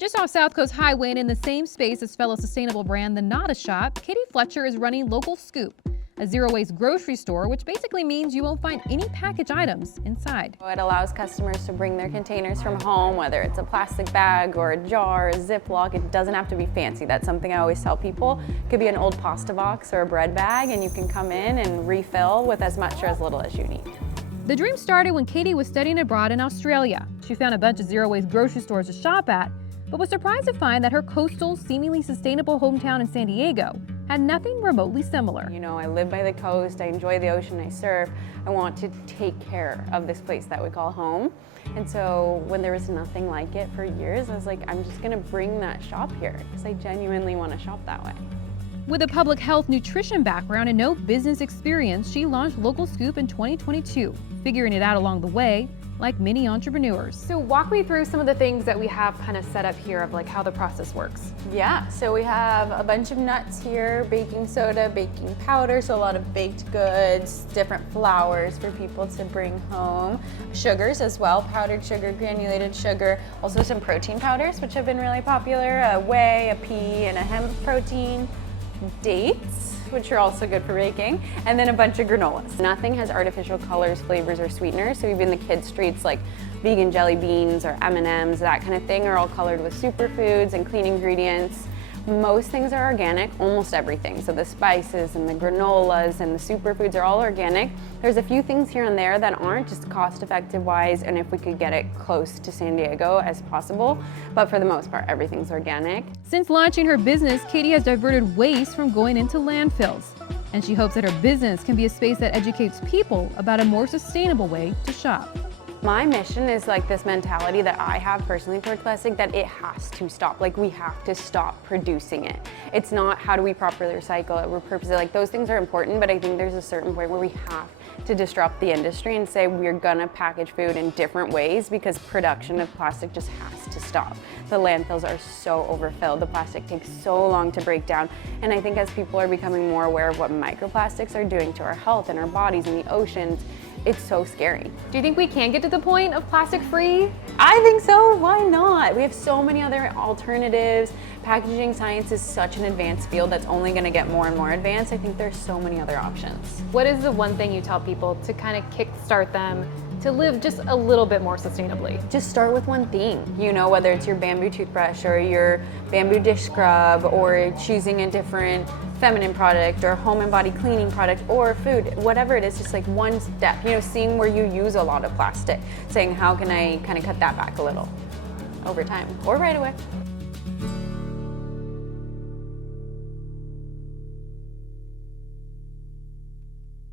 Just off South Coast Highway and in the same space as fellow sustainable brand The Nada Shop, Katie Fletcher is running Local Scoop, a zero-waste grocery store, which basically means you won't find any packaged items inside. It allows customers to bring their containers from home, whether it's a plastic bag or a jar, a Ziploc. It doesn't have to be fancy. That's something I always tell people. It could be an old pasta box or a bread bag, and you can come in and refill with as much or as little as you need. The dream started when Katie was studying abroad in Australia. She found a bunch of zero-waste grocery stores to shop at, but was surprised to find that her coastal, seemingly sustainable hometown in San Diego had nothing remotely similar. You know, I live by the coast, I enjoy the ocean, I surf. I want to take care of this place that we call home. And so when there was nothing like it for years, I was like, I'm just gonna bring that shop here because I genuinely want to shop that way. With a public health nutrition background and no business experience, she launched Local Scoop in 2022, figuring it out along the way, like many entrepreneurs. So walk me through some of the things that we have kind of set up here of like how the process works. Yeah, so we have a bunch of nuts here, baking soda, baking powder, so a lot of baked goods, different flours for people to bring home, sugars as well, powdered sugar, granulated sugar, also some protein powders, which have been really popular, a whey, a pea, and a hemp protein, dates, which are also good for baking, and then a bunch of granolas. Nothing has artificial colors, flavors, or sweeteners, so even the kids' treats like vegan jelly beans or M&Ms, that kind of thing, are all colored with superfoods and clean ingredients. Most things are organic, almost everything. So the spices and the granolas and the superfoods are all organic. There's a few things here and there that aren't, just cost-effective wise, and if we could get it close to San Diego as possible. But for the most part, everything's organic. Since launching her business, Katie has diverted waste from going into landfills. And she hopes that her business can be a space that educates people about a more sustainable way to shop. My mission is like this mentality that I have personally toward plastic, that it has to stop. Like, we have to stop producing it. It's not how do we properly recycle it, repurpose it. Like, those things are important, but I think there's a certain point where we have to disrupt the industry and say we're gonna package food in different ways because production of plastic just has to stop. The landfills are so overfilled. The plastic takes so long to break down. And I think as people are becoming more aware of what microplastics are doing to our health and our bodies and the oceans, it's so scary. Do you think we can get to the point of plastic free? I think so, why not? We have so many other alternatives. Packaging science is such an advanced field that's only gonna get more and more advanced. I think there's so many other options. What is the one thing you tell people to kind of kickstart them to live just a little bit more sustainably? Just start with one thing, you know, whether it's your bamboo toothbrush or your bamboo dish scrub or choosing a different feminine product or home and body cleaning product or food, whatever it is, just like one step, you know, seeing where you use a lot of plastic, saying how can I kind of cut that back a little over time or right away.